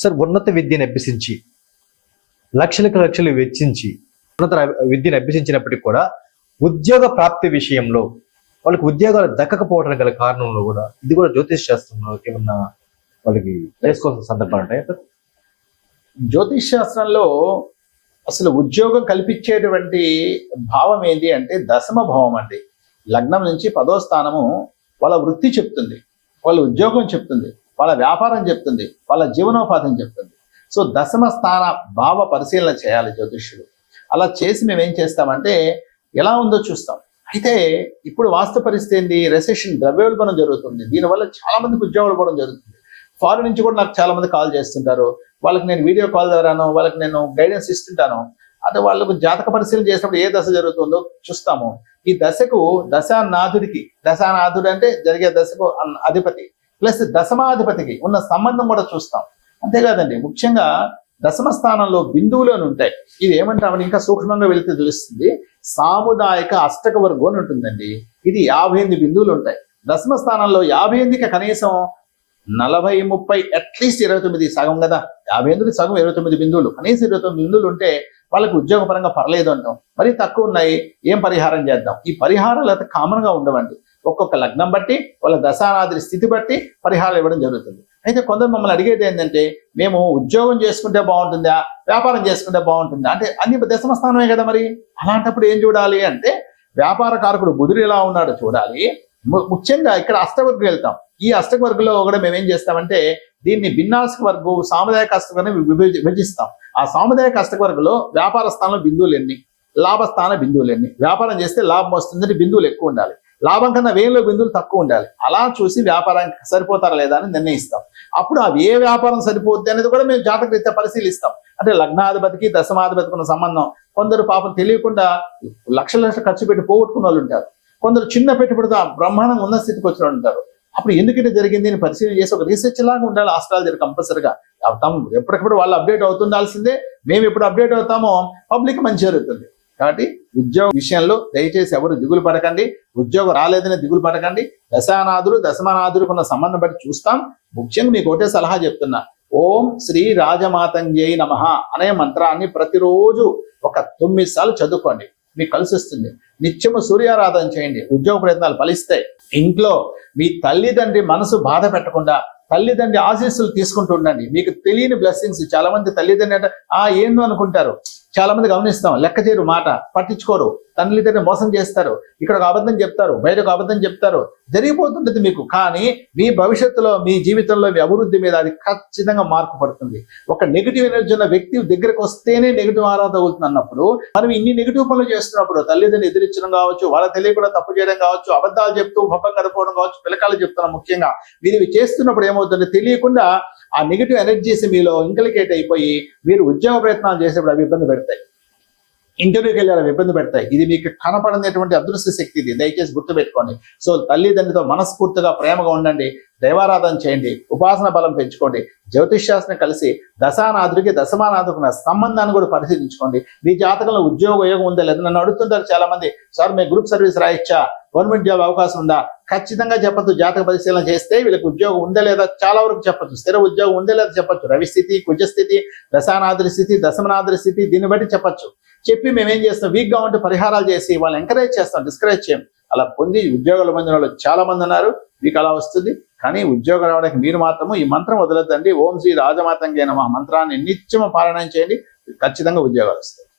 Sir ఉన్నత విద్యను అభ్యసించి లక్షలకు లక్షలు వెచ్చించి ఉన్నత విద్యను అభ్యసించినప్పటికీ కూడా ఉద్యోగ ప్రాప్తి విషయంలో వాళ్ళకి ఉద్యోగాలు దక్కకపోవడానికి గల కారణంలో కూడా ఇది కూడా జ్యోతిష్ శాస్త్రంలో ఏమన్నా వాళ్ళకి తెలుసుకోవాల్సిన సందర్భాలు ఉంటాయి జ్యోతిష్ శాస్త్రంలో అసలు ఉద్యోగం కల్పించేటువంటి భావం ఏంటి అంటే దశమ భావం అండి. లగ్నం నుంచి పదో స్థానము వాళ్ళ వృత్తి చెప్తుంది. వాళ్ళ ఉద్యోగం చెప్తుంది. వాళ్ళ వ్యాపారం చెప్తుంది వాళ్ళ జీవనోపాధిని చెప్తుంది. సో దశమ స్థాన భావ పరిశీలన చేయాలి జ్యోతిష్యుడు అలా చేసి మేము ఏం చేస్తామంటే ఎలా ఉందో చూస్తాం. అయితే ఇప్పుడు వాస్తు పరిస్థితి ఏంది? రెసెషన్ ద్రవ్యోల్బణం జరుగుతుంది. దీనివల్ల చాలా మందికి ఉద్యోగాలు పోవడం జరుగుతుంది. ఫారెన్ నుంచి కూడా నాకు చాలా మంది కాల్ చేస్తుంటారు. వాళ్ళకి నేను వీడియో కాల్ ద్వారాను వాళ్ళకి నేను గైడెన్స్ ఇస్తుంటాను. అంటే వాళ్ళకు జాతక పరిశీలన చేసినప్పుడు ఏ దశ జరుగుతుందో చూస్తాము. ఈ దశకు దశానాథుడికి దశానాథుడు అంటే జరిగే దశకు అన్- అధిపతి. ప్లస్ దశమాధిపతికి ఉన్న సంబంధం కూడా చూస్తాం. అంతేకాదండి ముఖ్యంగా దశమ స్థానంలో బిందువులు అని ఉంటాయి. ఇది ఏమంటామని ఇంకా సూక్ష్మంగా వెళితే తెలుస్తుంది. సాముదాయిక అష్టక వర్గం అని ఉంటుందండి. ఇది యాభై ఎనిమిది బిందువులు ఉంటాయి. దశమ స్థానంలో యాభై ఎనిమిదికి కనీసం నలభై ముప్పై అట్లీస్ట్ ఇరవై తొమ్మిది సగం కదా. యాభై ఎనిమిది సగం ఇరవై తొమ్మిది బిందువులు. కనీసం ఇరవై తొమ్మిది బిందువులు ఉంటే వాళ్ళకి ఉద్యోగపరంగా పర్లేదు అంటాం. మరి తక్కువ ఉన్నాయి. ఏం పరిహారం చేద్దాం? ఈ పరిహారాలు అయితే కామన్గా ఉండవండి. ఒక్కొక్క లగ్నం బట్టి వాళ్ళ దశానాది స్థితి బట్టి పరిహారాలు ఇవ్వడం జరుగుతుంది. అయితే కొందరు మమ్మల్ని అడిగేది ఏంటంటే మేము ఉద్యోగం చేసుకుంటే బాగుంటుందా? వ్యాపారం చేసుకుంటే బాగుంటుందా? అంటే అన్ని దశమ స్థానమే కదా మరి? అలాంటప్పుడు ఏం చూడాలి అంటే వ్యాపార కారకుడు బుధుడు ఎలా ఉన్నాడో చూడాలి. ముఖ్యంగా ఇక్కడ అష్టవర్గం వెళ్తాం. ఈ అష్టవర్గంలో కూడా మేము ఏం చేస్తామంటే దీన్ని భిన్నాస్క వర్గం సాముదాయక అష్టవర్గం విభజ విభజిస్తాం. ఆ సాముదాయక అష్టవర్గంలో వ్యాపార స్థానంలో బిందువులు ఎన్ని? లాభస్థాన బిందువులు ఎన్ని? వ్యాపారం చేస్తే లాభం వస్తుందని బిందువులు ఎక్కువ ఉండాలి. లాభం కన్నా వేలలో బిందువులు తక్కువ ఉండాలి. అలా చూసి వ్యాపారానికి సరిపోతారా లేదా అని నిర్ణయిస్తాం. అప్పుడు అవి ఏ వ్యాపారం సరిపోద్ది అనేది కూడా మేము జాతక రీత్యా పరిశీలిస్తాం. అంటే లగ్నాధిపతికి దశమాధిపతికి ఉన్న సంబంధం. కొందరు పాపం తెలియకుండా లక్షల లక్షలు ఖర్చు పెట్టి పోగొట్టుకున్న వాళ్ళు ఉంటారు. కొందరు చిన్న పెట్టుబడితో బ్రహ్మాండం ఉన్న స్థితికి వచ్చిన ఉంటారు. అప్పుడు ఎందుకంటే జరిగింది అని పరిశీలన చేసి ఒక రీసెర్చ్ లాగా ఉండాలి ఆస్ట్రాలజీ కంపల్సరిగా తమ ఎప్పటికప్పుడు వాళ్ళు అప్డేట్ అవుతుండాల్సిందే. మేము ఎప్పుడు అప్డేట్ అవుతామో పబ్లిక్ మంచి జరుగుతుంది. కాబట్టి ఉద్యోగ విషయంలో దయచేసి ఎవరు దిగులు పడకండి. ఉద్యోగం రాలేదని దిగులు పడకండి. దశానాథుడు దశమనాథుడికి ఉన్న సంబంధం బట్టి చూస్తాం. ముఖ్యంగా మీకు ఒకటే సలహా చెప్తున్నా. ఓం శ్రీ రాజమాతంజై నమ అనే మంత్రాన్ని ప్రతిరోజు ఒక తొమ్మిది సార్లు చదువుకోండి. మీకు కలిసి వస్తుంది. నిత్యము సూర్యారాధన చేయండి. ఉద్యోగ ప్రయత్నాలు ఫలిస్తాయి ఇంట్లో మీ తల్లిదండ్రి మనసు బాధ పెట్టకుండా తల్లిదండ్రి ఆశీస్సులు తీసుకుంటూ ఉండండి. మీకు తెలియని బ్లెస్సింగ్స్ చాలా మంది తల్లిదండ్రి అంటే ఆ ఏందో అనుకుంటారు. చాలా మంది గమనిస్తాం. లెక్క చేయరు మాట. పట్టించుకోరు. తల్లిదండ్రులు మోసం చేస్తారు. ఇక్కడ ఒక అబద్ధం చెప్తారు. బయట ఒక అబద్ధం చెప్తారు. జరిగిపోతుంటుంది మీకు. కానీ మీ భవిష్యత్తులో మీ జీవితంలో మీ అభివృద్ధి మీద అది ఖచ్చితంగా మార్పు పడుతుంది. ఒక నెగిటివ్ ఎనర్జీ ఉన్న వ్యక్తి దగ్గరకు వస్తేనే నెగిటివ్ ఆరాధ అవుతుంది అన్నప్పుడు మనం ఇన్ని నెగిటివ్ పనులు చేస్తున్నప్పుడు తల్లిదండ్రులు ఎదిరించడం కావచ్చు వాళ్ళ తెలియకుండా తప్పు చేయడం కావచ్చు అబద్ధాలు చెప్తూ పబ్బం కదపోవడం కావచ్చు పిల్లకాయలు చెప్తున్నాం ముఖ్యంగా. మీరు ఇవి చేస్తున్నప్పుడు ఏమవుతుంది? తెలియకుండా ఆ నెగిటివ్ ఎనర్జీస్ మీలో ఇంకలికేట్ అయిపోయి మీరు ఉద్యోగ ప్రయత్నాలు చేసేప్పుడు అవి ఇబ్బంది పెడతాయి. ఇంటర్వ్యూకి వెళ్ళి అలా ఇబ్బంది పెడతాయి. ఇది మీకు కనపడనటువంటి అదృష్ట శక్తి ఇది. దయచేసి గుర్తుపెట్టుకోండి. సో తల్లిదండ్రులతో మనస్ఫూర్తిగా ప్రేమగా ఉండండి. దైవారాధన చేయండి ఉపాసన బలం పెంచుకోండి జ్యోతిష్ శాస్త్రం కలిసి దశానాథుడికి దశమానాథుకున్న సంబంధాన్ని కూడా పరిశీలించుకోండి. మీ జాతకంలో ఉద్యోగ యోగం ఉందా లేదా నన్ను అడుగుతుంటారు చాలా మంది సార్ మీ గ్రూప్ సర్వీస్ రాయొచ్చా? గవర్నమెంట్ జాబ్ అవకాశం ఉందా? ఖచ్చితంగా చెప్పచ్చు జాతక పరిశీలన చేస్తే వీళ్ళకి ఉద్యోగం ఉందా లేదా చాలా వరకు చెప్పొచ్చు. స్థిర ఉద్యోగం ఉందా లేదా చెప్పొచ్చు. రవి స్థితి కుజ స్థితి దశానాథుడి స్థితి దశమనాథుడి స్థితి దీన్ని బట్టి చెప్పచ్చు. చెప్పి మేము ఏం చేస్తాం? వీక్గా ఉంటే పరిహారాలు చేసి వాళ్ళని ఎంకరేజ్ చేస్తాం డిస్కరేజ్ చేయం. అలా పొంది ఉద్యోగాలు పొందిన వాళ్ళు చాలా మంది ఉన్నారు. మీకు అలా వస్తుంది. కానీ ఉద్యోగం రావడానికి మీరు మాత్రము ఈ మంత్రం వదలద్దండి. ఓం శ్రీ రాజమాతంగైన మా మంత్రాన్ని నిత్యమ పారాయణం చేయండి. ఖచ్చితంగా ఉద్యోగాలు వస్తాయి.